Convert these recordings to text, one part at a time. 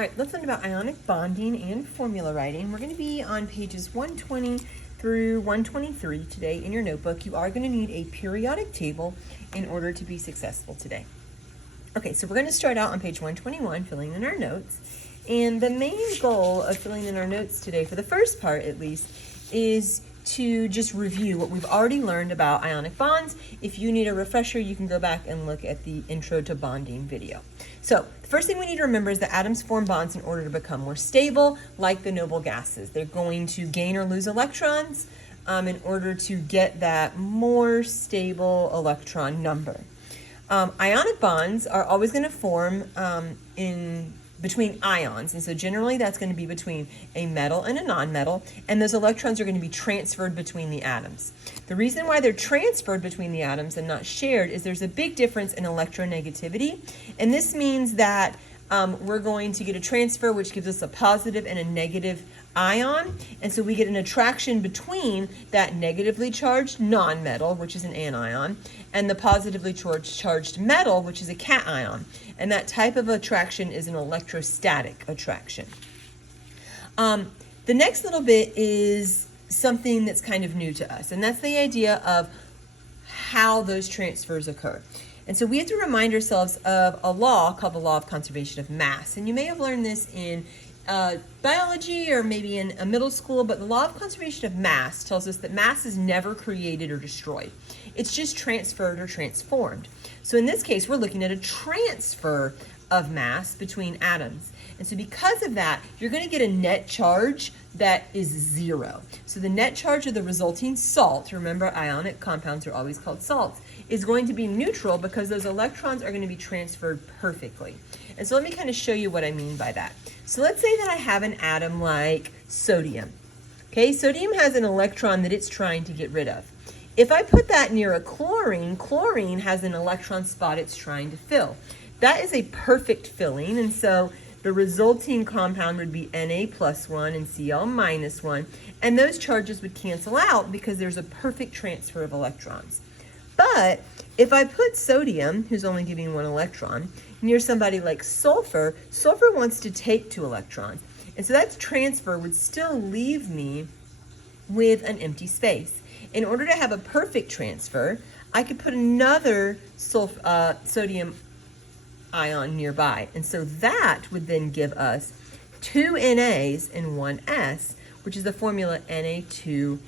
All right, let's learn about ionic bonding and formula writing. We're going to be on pages 120 through 123 today in your notebook. You are going to need a periodic table in order to be successful today. Okay, so we're going to start out on page 121, filling in our notes. And the main goal of filling in our notes today, for the first part at least, is to just review what we've already learned about ionic bonds. If you need a refresher, you can go back and look at the Intro to Bonding video. So the first thing we need to remember is that atoms form bonds in order to become more stable, like the noble gases. They're going to gain or lose electrons in order to get that more stable electron number. Ionic bonds are always going to form between ions, and so generally that's going to be between a metal and a nonmetal, and those electrons are going to be transferred between the atoms. The reason why they're transferred between the atoms and not shared is there's a big difference in electronegativity, and this means that we're going to get a transfer which gives us a positive and a negative ion, and so we get an attraction between that negatively charged nonmetal, which is an anion, and the positively charged metal, which is a cation. And that type of attraction is an electrostatic attraction. The next little bit is something that's kind of new to us, and that's the idea of how those transfers occur. And so we have to remind ourselves of a law called the law of conservation of mass. And you may have learned this in biology or maybe in a middle school, but the law of conservation of mass tells us that mass is never created or destroyed. It's just transferred or transformed. So in this case, we're looking at a transfer of mass between atoms. And so because of that, you're going to get a net charge that is 0. So the net charge of the resulting salt, remember ionic compounds are always called salts, is going to be neutral because those electrons are going to be transferred perfectly. And so let me kind of show you what I mean by that. So let's say that I have an atom like sodium. Okay, sodium has an electron that it's trying to get rid of. If I put that near a chlorine, chlorine has an electron spot it's trying to fill. That is a perfect filling, and so the resulting compound would be Na+1 and Cl-1, and those charges would cancel out because there's a perfect transfer of electrons. But if I put sodium, who's only giving 1 electron, near somebody like sulfur, sulfur wants to take 2 electrons. And so that transfer would still leave me with an empty space. In order to have a perfect transfer, I could put another sodium ion nearby. And so that would then give us 2 Nas and 1 S, which is the formula Na2S.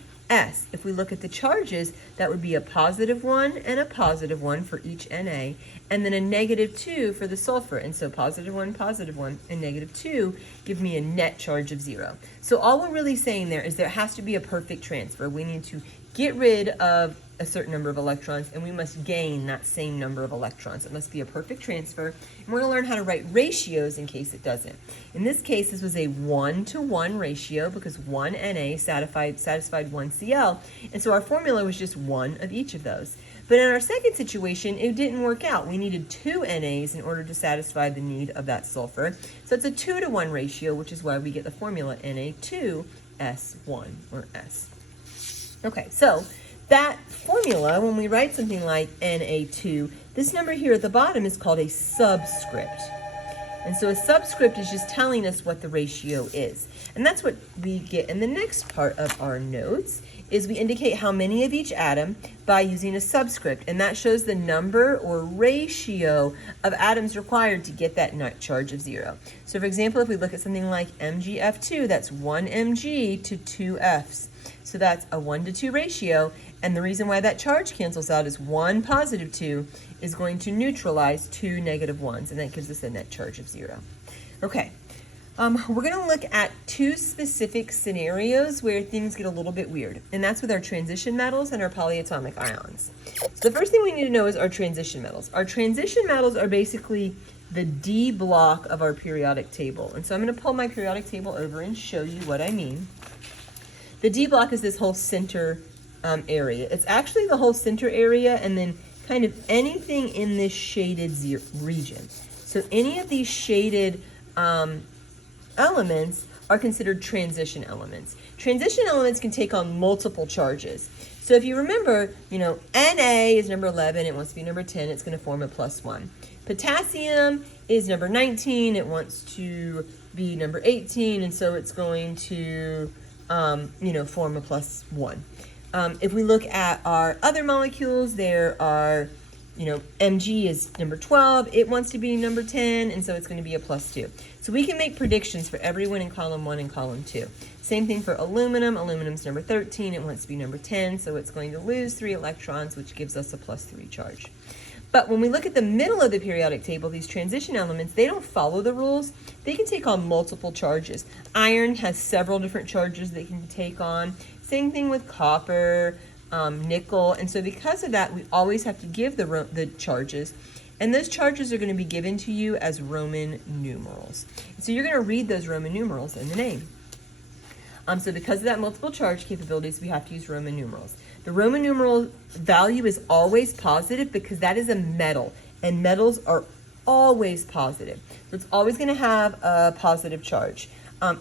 If we look at the charges, that would be a +1 and a +1 for each Na, and then a -2 for the sulfur. And so +1, +1, and -2 give me a net charge of 0. So all we're really saying there is there has to be a perfect transfer. We need to get rid of a certain number of electrons, and we must gain that same number of electrons. It must be a perfect transfer, and we're going to learn how to write ratios in case it doesn't. In this case, this was a 1-to-1 ratio because 1 Na satisfied 1 Cl, and so our formula was just 1 of each of those. But in our second situation, it didn't work out. We needed 2 Nas in order to satisfy the need of that sulfur. So it's a 2-to-1 ratio, which is why we get the formula Na2S1, or S. Okay, so that formula, when we write something like Na2, this number here at the bottom is called a subscript. And so a subscript is just telling us what the ratio is. And that's what we get in the next part of our notes, is we indicate how many of each atom by using a subscript. And that shows the number or ratio of atoms required to get that net charge of 0. So for example, if we look at something like MgF2, that's 1 Mg to 2 Fs. So that's a 1-to-2 ratio, and the reason why that charge cancels out is 1 +2 is going to neutralize 2 -1s, and that gives us a net charge of 0. Okay, we're going to look at 2 specific scenarios where things get a little bit weird, and that's with our transition metals and our polyatomic ions. So the first thing we need to know is our transition metals. Our transition metals are basically the D block of our periodic table, and so I'm going to pull my periodic table over and show you what I mean. The D block is this whole center area. It's actually the whole center area and then kind of anything in this shaded region. So any of these shaded elements are considered transition elements. Transition elements can take on multiple charges. So if you remember, Na is number 11, it wants to be number 10, it's going to form a +1. Potassium is number 19. It wants to be number 18, and so it's going to, form a +1. If we look at our other molecules, there are, Mg is number 12. It wants to be number 10, and so it's going to be a +2. So we can make predictions for everyone in column 1 and column 2. Same thing for aluminum. Aluminum's number 13. It wants to be number 10, so it's going to lose 3 electrons, which gives us a +3 charge. But when we look at the middle of the periodic table, these transition elements, they don't follow the rules. They can take on multiple charges. Iron has several different charges they can take on. Same thing with copper, nickel. And so because of that, we always have to give the charges. And those charges are going to be given to you as Roman numerals. So you're going to read those Roman numerals in the name. So because of that multiple charge capabilities, we have to use Roman numerals. The Roman numeral value is always positive because that is a metal, and metals are always positive. So it's always going to have a positive charge.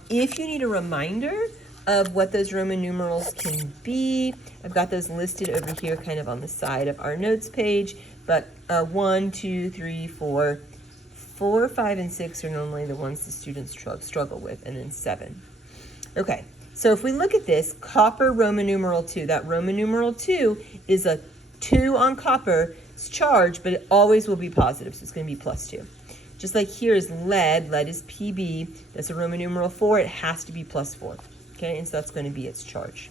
If you need a reminder of what those Roman numerals can be, I've got those listed over here kind of on the side of our notes page, but 1, 2, 3, 4, 4, 5, and 6 are normally the ones the students struggle with, and then 7. Okay, so if we look at this, copper Roman numeral 2, that Roman numeral 2 is a 2 on copper's charge, but it always will be positive, so it's going to be +2. Just like here is lead is Pb, that's a Roman numeral 4, it has to be +4. Okay, and so that's going to be its charge.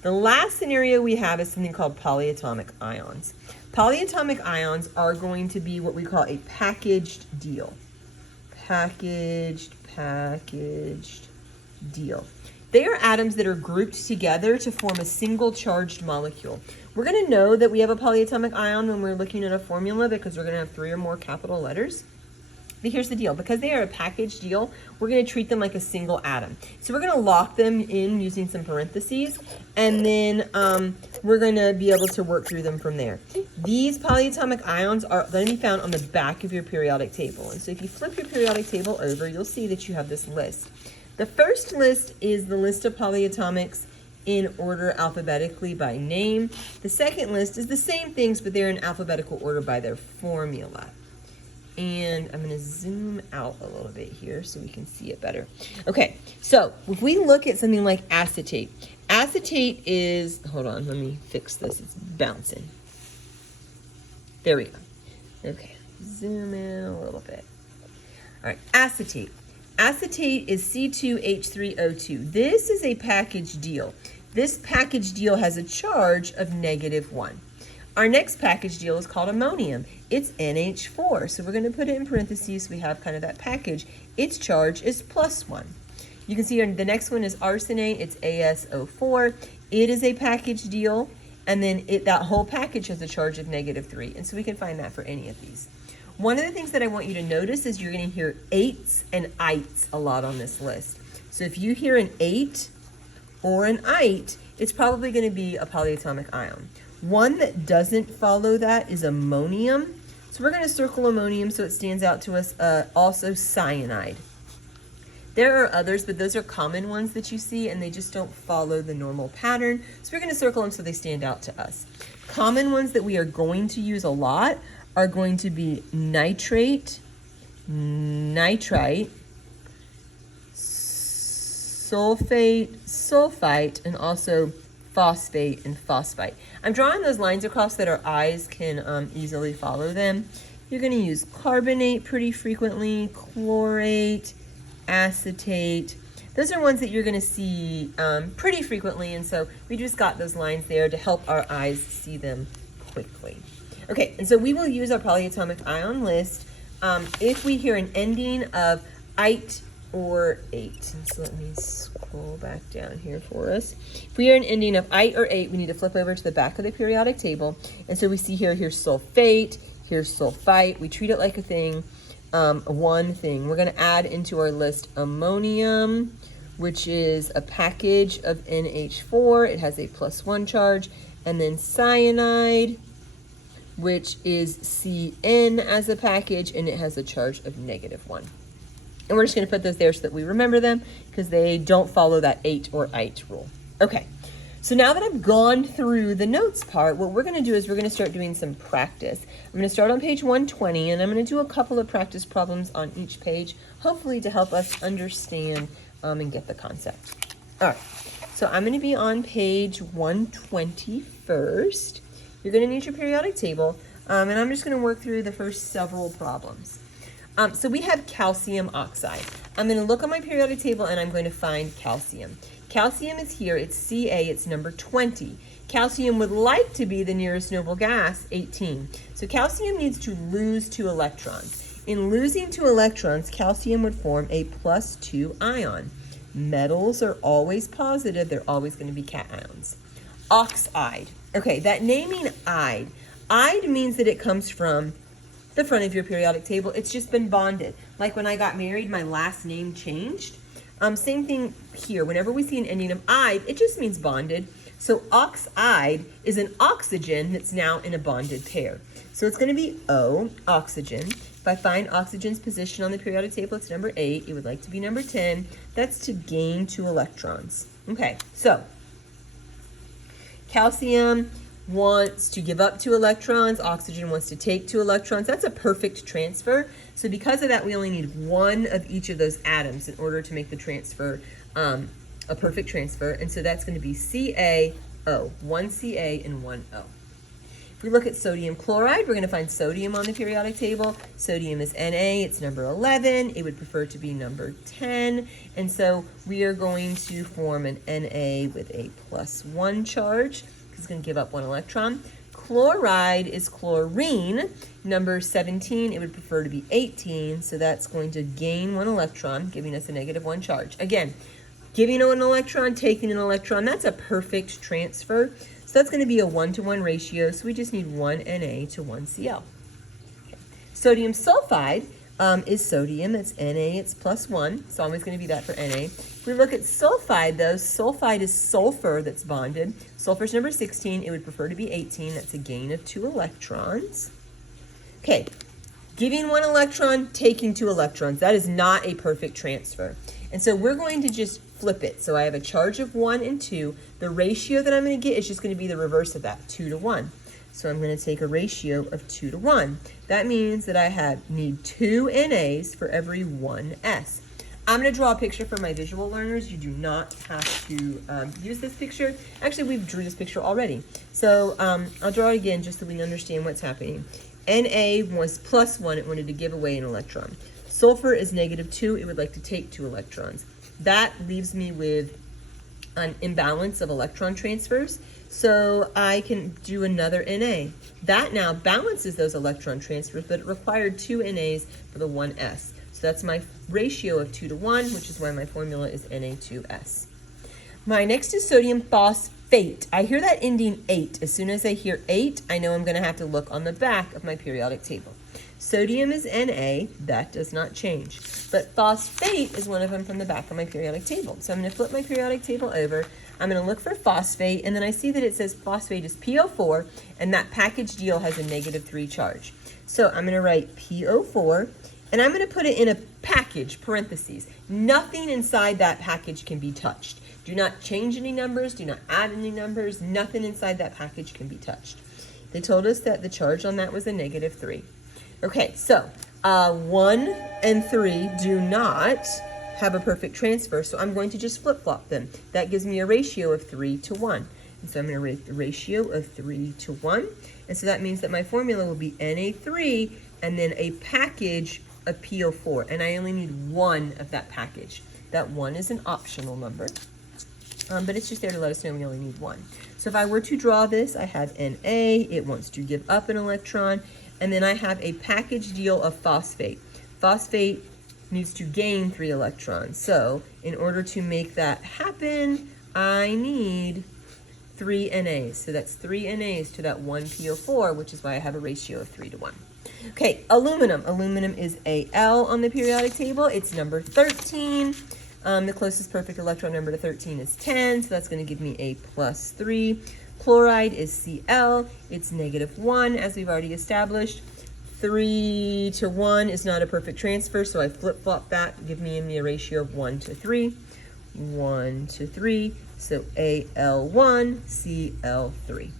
The last scenario we have is something called polyatomic ions. Polyatomic ions are going to be what we call a packaged deal. Packaged deal. They are atoms that are grouped together to form a single charged molecule. We're going to know that we have a polyatomic ion when we're looking at a formula because we're going to have 3 or more capital letters. But here's the deal. Because they are a packaged deal, we're going to treat them like a single atom. So we're going to lock them in using some parentheses, and then we're going to be able to work through them from there. These polyatomic ions are going to be found on the back of your periodic table. And so if you flip your periodic table over, you'll see that you have this list. The first list is the list of polyatomics in order alphabetically by name. The second list is the same things, but they're in alphabetical order by their formula. And I'm going to zoom out a little bit here so we can see it better. Okay, so if we look at something like acetate. Acetate is, hold on, let me fix this. It's bouncing. There we go. Okay, zoom in a little bit. All right, acetate. Acetate is C2H3O2. This is a package deal. This package deal has a charge of -1. Our next package deal is called ammonium. It's NH4, so we're going to put it in parentheses so we have kind of that package. Its charge is +1. You can see here the next one is arsenate. It's ASO4. It is a package deal, and then that whole package has a charge of -3, and so we can find that for any of these. One of the things that I want you to notice is you're going to hear 8s and ites a lot on this list. So if you hear an 8 or an ite, it's probably going to be a polyatomic ion. One that doesn't follow that is ammonium. So we're going to circle ammonium so it stands out to us. Also cyanide. There are others, but those are common ones that you see, and they just don't follow the normal pattern. So we're going to circle them so they stand out to us. Common ones that we are going to use a lot are going to be nitrate, nitrite, sulfate, sulfite, and also phosphate and phosphite. I'm drawing those lines across that our eyes can easily follow them. You're going to use carbonate pretty frequently, chlorate, acetate. Those are ones that you're going to see pretty frequently, and so we just got those lines there to help our eyes see them quickly. Okay, and so we will use our polyatomic ion list if we hear an ending of ite or ate. And so let me scroll back down here for us. If we hear an ending of ite or ate, we need to flip over to the back of the periodic table. And so we see here's sulfate, here's sulfite. We treat it like a thing, one thing. We're going to add into our list ammonium, which is a package of NH4. It has a +1 charge. And then cyanide, which is CN as a package, and it has a charge of -1. And we're just going to put those there so that we remember them because they don't follow that ate or ite rule. Okay, So now that I've gone through the notes part, what we're going to do is we're going to start doing some practice. I'm going to start on page 120, and I'm going to do a couple of practice problems on each page, hopefully to help us understand and get the concept. All right, so I'm going to be on page 120 first. You're going to need your periodic table, and I'm just going to work through the first several problems. So we have calcium oxide. I'm going to look on my periodic table, and I'm going to find calcium. Calcium is here, it's Ca, it's number 20. Calcium would like to be the nearest noble gas, 18. So calcium needs to lose 2 electrons. In losing 2 electrons, calcium would form a +2 ion. Metals are always positive, they're always going to be cations. Oxide. Okay, that naming ide. Ide means that it comes from the front of your periodic table. It's just been bonded. Like when I got married, my last name changed. Same thing here. Whenever we see an ending of ide, it just means bonded. So oxide is an oxygen that's now in a bonded pair. So it's going to be O, oxygen. If I find oxygen's position on the periodic table, it's number 8. It would like to be number 10. That's to gain 2 electrons. Okay, so calcium wants to give up 2 electrons. Oxygen wants to take 2 electrons. That's a perfect transfer. So because of that, we only need 1 of each of those atoms in order to make the transfer a perfect transfer. And so that's going to be CaO, 1 Ca and 1 O. If we look at sodium chloride, we're going to find sodium on the periodic table. Sodium is Na, it's number 11. It would prefer to be number 10. And so we are going to form an Na with a +1 charge. It's going to give up 1 electron. Chloride is chlorine, number 17. It would prefer to be 18, so that's going to gain 1 electron, giving us a -1 charge. Again, giving 1 electron, taking an electron, that's a perfect transfer. So that's going to be a 1-to-1 ratio, so we just need 1 Na to 1 Cl. Okay. Sodium sulfide is sodium. It's Na, it's +1. It's always going to be that for Na. If we look at sulfide, though, sulfide is sulfur that's bonded. Sulfur is number 16. It would prefer to be 18. That's a gain of 2 electrons. Okay, giving 1 electron, taking 2 electrons. That is not a perfect transfer. And so we're going to just flip it. So I have a charge of 1 and 2. The ratio that I'm going to get is just going to be the reverse of that, 2 to 1. So I'm going to take a ratio of 2 to 1. That means that I need 2 NAs for every 1 S. I'm going to draw a picture for my visual learners. You do not have to use this picture. Actually, we've drew this picture already. So I'll draw it again just so we understand what's happening. Na was +1. It wanted to give away an electron. Sulfur is -2. It would like to take 2 electrons. That leaves me with an imbalance of electron transfers. So I can do another Na. That now balances those electron transfers, but it required 2 NAs for the 1 S. So that's my ratio of 2 to 1, which is why my formula is Na2S. My next is sodium phosphate. I hear that ending 8. As soon as I hear 8, I know I'm going to have to look on the back of my periodic table. Sodium is Na. That does not change. But phosphate is one of them from the back of my periodic table. So I'm going to flip my periodic table over. I'm going to look for phosphate, and then I see that it says phosphate is PO4, and that package deal has a -3 charge. So I'm going to write PO4, and I'm going to put it in a package, parentheses. Nothing inside that package can be touched. Do not change any numbers. Do not add any numbers. Nothing inside that package can be touched. They told us that the charge on that was a -3. Okay, so 1 and 3 do not have a perfect transfer, so I'm going to just flip-flop them. That gives me a ratio of 3 to 1. And so I'm going to write the ratio of 3 to 1. And so that means that my formula will be Na3 and then a package of PO4. And I only need 1 of that package. That 1 is an optional number, but it's just there to let us know we only need 1. So if I were to draw this, I have Na. It wants to give up an electron. And then I have a package deal of phosphate. Phosphate needs to gain 3 electrons. So in order to make that happen, I need 3 NAs. So that's 3 NAs to that 1 PO4, which is why I have a ratio of 3 to 1. Okay, aluminum. Aluminum is Al on the periodic table. It's number 13. The closest perfect electron number to 13 is 10, so that's going to give me a +3. Chloride is Cl. It's -1, as we've already established. 3 to 1 is not a perfect transfer, so I flip-flop that, give me a ratio of 1 to 3. 1 to 3. So Al1Cl3.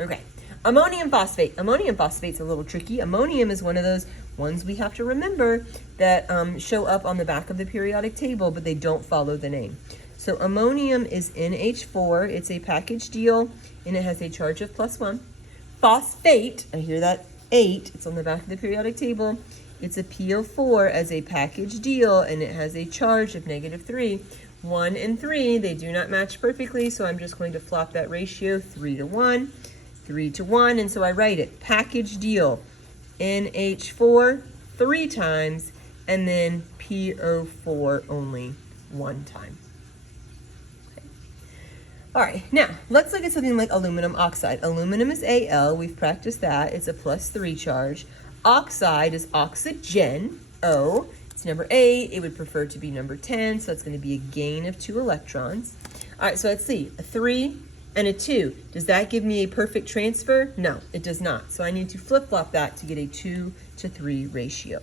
Okay, ammonium phosphate. Ammonium phosphate's a little tricky. Ammonium is one of those ones we have to remember that show up on the back of the periodic table, but they don't follow the name. So ammonium is NH4. It's a package deal, and it has a charge of +1. Phosphate, I hear that 8. It's on the back of the periodic table. It's a PO4 as a package deal, and it has a charge of -3. 1 and 3, they do not match perfectly, so I'm just going to flop that ratio 3 to 1, 3 to 1, and so I write it, package deal, NH4 3 times, and then PO4 only 1 time. Okay. All right, now let's look at something like aluminum oxide. Aluminum is Al, we've practiced that, it's a +3 charge. Oxide is oxygen, O. It's number 8, it would prefer to be number 10, so it's going to be a gain of 2 electrons. All right, so let's see, a 3 and a 2. Does that give me a perfect transfer? No, it does not. So I need to flip-flop that to get a 2 to 3 ratio.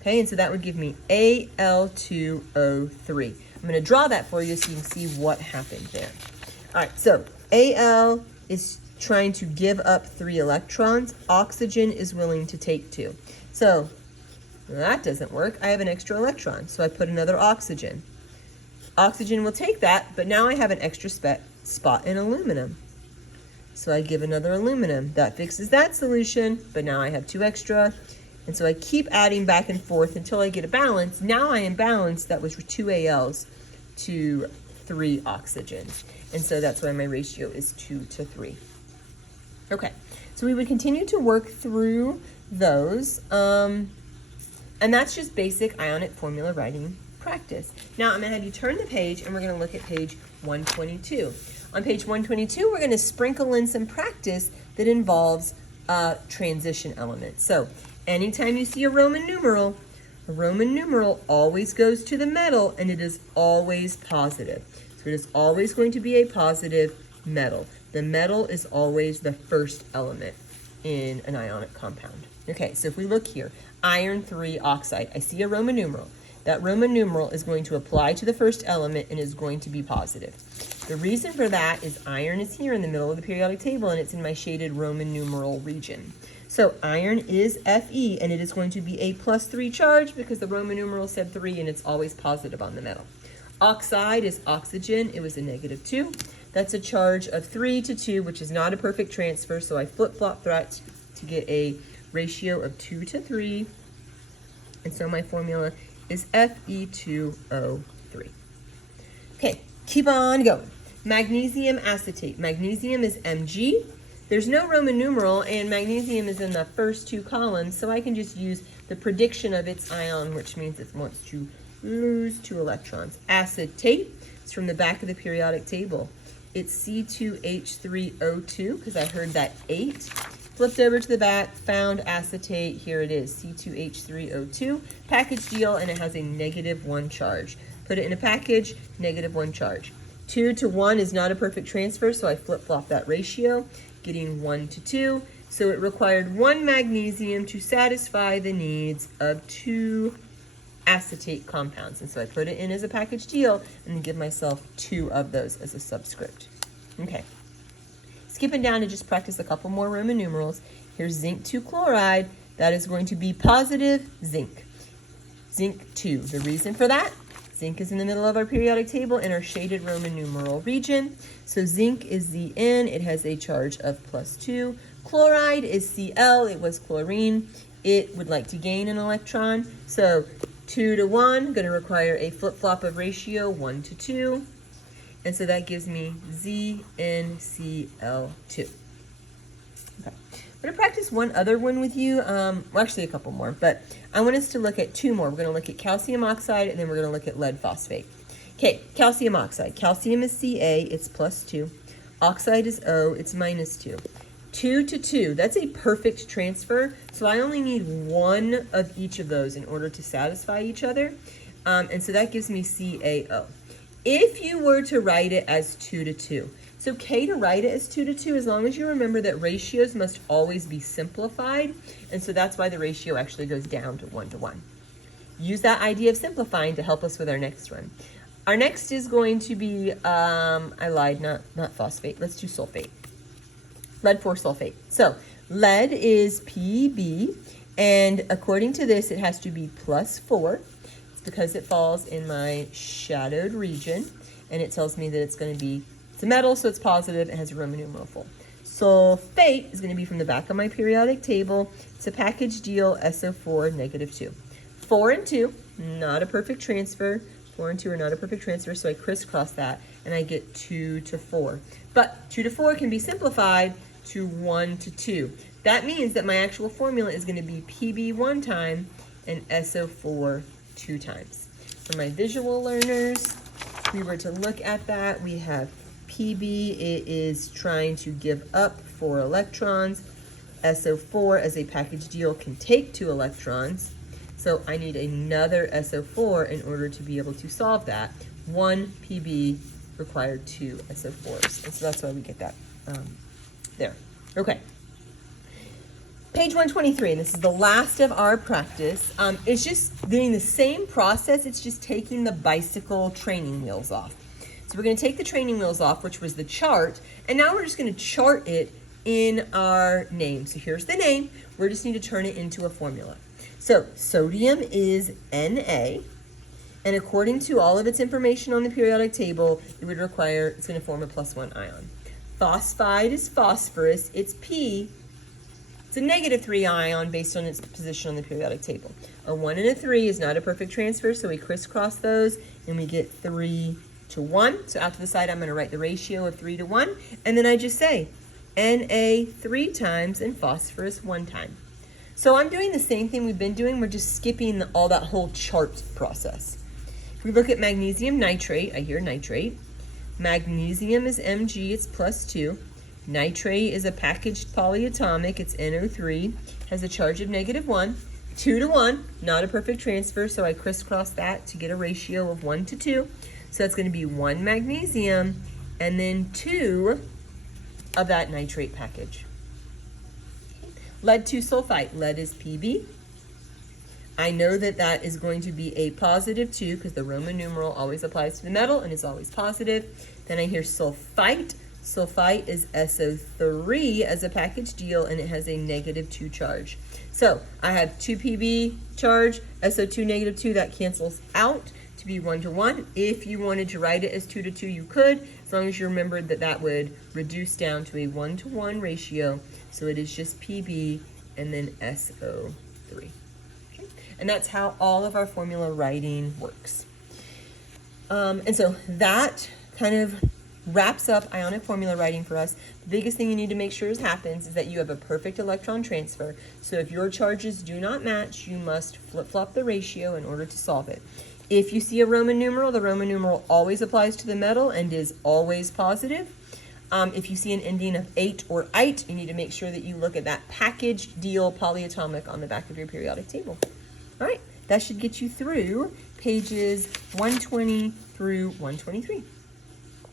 Okay, and so that would give me Al2O3. I'm going to draw that for you so you can see what happened there. All right, so Al is trying to give up 3 electrons. Oxygen is willing to take 2. So that doesn't work. I have an extra electron, so I put another oxygen. Oxygen will take that, but now I have an extra spot in aluminum. So I give another aluminum. That fixes that solution, but now I have 2 extra. And so I keep adding back and forth until I get a balance. Now I am balanced. That was 2 Als to 3 oxygens. And so that's why my ratio is 2 to 3. Okay, so we would continue to work through those. And that's just basic ionic formula writing practice. Now I'm going to have you turn the page and we're going to look at page 122. On page 122, we're going to sprinkle in some practice that involves transition elements. So anytime you see a Roman numeral always goes to the metal and it is always positive. So it is always going to be a positive metal. The metal is always the first element in an ionic compound. Okay, so if we look here, iron 3 oxide, I see a Roman numeral. That Roman numeral is going to apply to the first element and is going to be positive. The reason for that is iron is here in the middle of the periodic table and it's in my shaded Roman numeral region. So iron is Fe and it is going to be a +3 charge because the Roman numeral said 3 and it's always positive on the metal. Oxide is oxygen, it was a -2. That's a charge of 3 to 2, which is not a perfect transfer, so I flip-flop that to get a ratio of 2 to 3. And so my formula is Fe2O3. Okay, keep on going. Magnesium acetate. Magnesium is Mg. There's no Roman numeral, and magnesium is in the first 2 columns, so I can just use the prediction of its ion, which means it wants to lose 2 electrons. Acetate is from the back of the periodic table. It's C2H3O2, because I heard that 8. Flipped over to the back, found acetate, here it is, C2H3O2. Package deal, and it has a -1 charge. Put it in a package, -1 charge. 2 to 1 is not a perfect transfer, so I flip-flop that ratio, getting 1 to 2. So it required 1 magnesium to satisfy the needs of 2 acetate compounds. And so I put it in as a package deal and give myself 2 of those as a subscript. Okay. Skipping down to just practice a couple more Roman numerals. Here's zinc 2 chloride. That is going to be positive zinc. Zinc 2. The reason for that? Zinc is in the middle of our periodic table in our shaded Roman numeral region. So zinc is Zn. It has a charge of +2. Chloride is Cl. It was chlorine. It would like to gain an electron. So 2 to 1, going to require a flip-flop of ratio 1 to 2. And so that gives me ZnCl2. Okay. I'm going to practice one other one with you. Well, actually a couple more, but I want us to look at 2 more. We're going to look at calcium oxide, and then we're going to look at lead phosphate. Okay, calcium oxide. Calcium is Ca, it's +2. Oxide is O, it's -2. 2 to 2, that's a perfect transfer. So I only need 1 of each of those in order to satisfy each other. And so that gives me CaO. If you were to write it as 2 to 2, it's okay to write it as 2 to 2 as long as you remember that ratios must always be simplified. And so that's why the ratio actually goes down to 1 to 1. Use that idea of simplifying to help us with our next one. Our next is going to be, I lied, not phosphate. Let's do sulfate. Lead 4 sulfate. So lead is Pb, and according to this, it has to be +4. It's because it falls in my shadowed region, and it tells me that it's going to be, it's a metal, so it's positive, and has a Roman numeral 4. Sulfate is going to be from the back of my periodic table. It's a package deal, SO4, -2. 4 and 2, not a perfect transfer. 4 and 2 are not a perfect transfer, so I crisscross that, and I get 2 to 4. But 2 to 4 can be simplified to 1 to 2. That means that my actual formula is going to be Pb 1 time and SO4 2 times. For my visual learners, if we were to look at that, we have Pb, it is trying to give up 4 electrons. SO4, as a package deal, can take 2 electrons. So I need another SO4 in order to be able to solve that. 1 Pb required 2 SO4s. And so that's why we get that there. Okay. Page 123, and this is the last of our practice. It's just doing the same process, it's just taking the bicycle training wheels off. So we're going to take the training wheels off, which was the chart, and now we're just going to chart it in our name. So here's the name. We just need to turn it into a formula. So sodium is Na, and according to all of its information on the periodic table, it would require, it's going to form a +1 ion. Phosphide is phosphorus, it's P. It's a -3 ion based on its position on the periodic table. A 1 and a 3 is not a perfect transfer, so we crisscross those, and we get 3 to 1. So out to the side, I'm going to write the ratio of 3 to 1, and then I just say Na 3 times and phosphorus 1 time. So I'm doing the same thing we've been doing, we're just skipping all that whole chart process. If we look at magnesium nitrate, I hear nitrate. Magnesium is Mg, it's +2. Nitrate is a packaged polyatomic, it's NO3, has a charge of -1. 2 to 1, not a perfect transfer, so I crisscross that to get a ratio of 1 to 2. So that's going to be 1 magnesium and then 2 of that nitrate package. Lead 2 sulfite, lead is Pb. I know that that is going to be a +2 because the Roman numeral always applies to the metal and is always positive. Then I hear sulfite. Sulfite is SO3 as a package deal, and it has a -2 charge. So I have 2 Pb charge, SO2 -2, that cancels out to be 1 to 1. If you wanted to write it as 2 to 2, you could, as long as you remembered that that would reduce down to a 1 to 1 ratio. So it is just Pb and then SO3. Okay? And that's how all of our formula writing works. And so that kind of wraps up ionic formula writing for us. The biggest thing you need to make sure happens is that you have a perfect electron transfer. So if your charges do not match, you must flip-flop the ratio in order to solve it. If you see a Roman numeral, the Roman numeral always applies to the metal and is always positive. If you see an ending of ate or ite, you need to make sure that you look at that packaged deal polyatomic on the back of your periodic table. All right, that should get you through pages 120 through 123.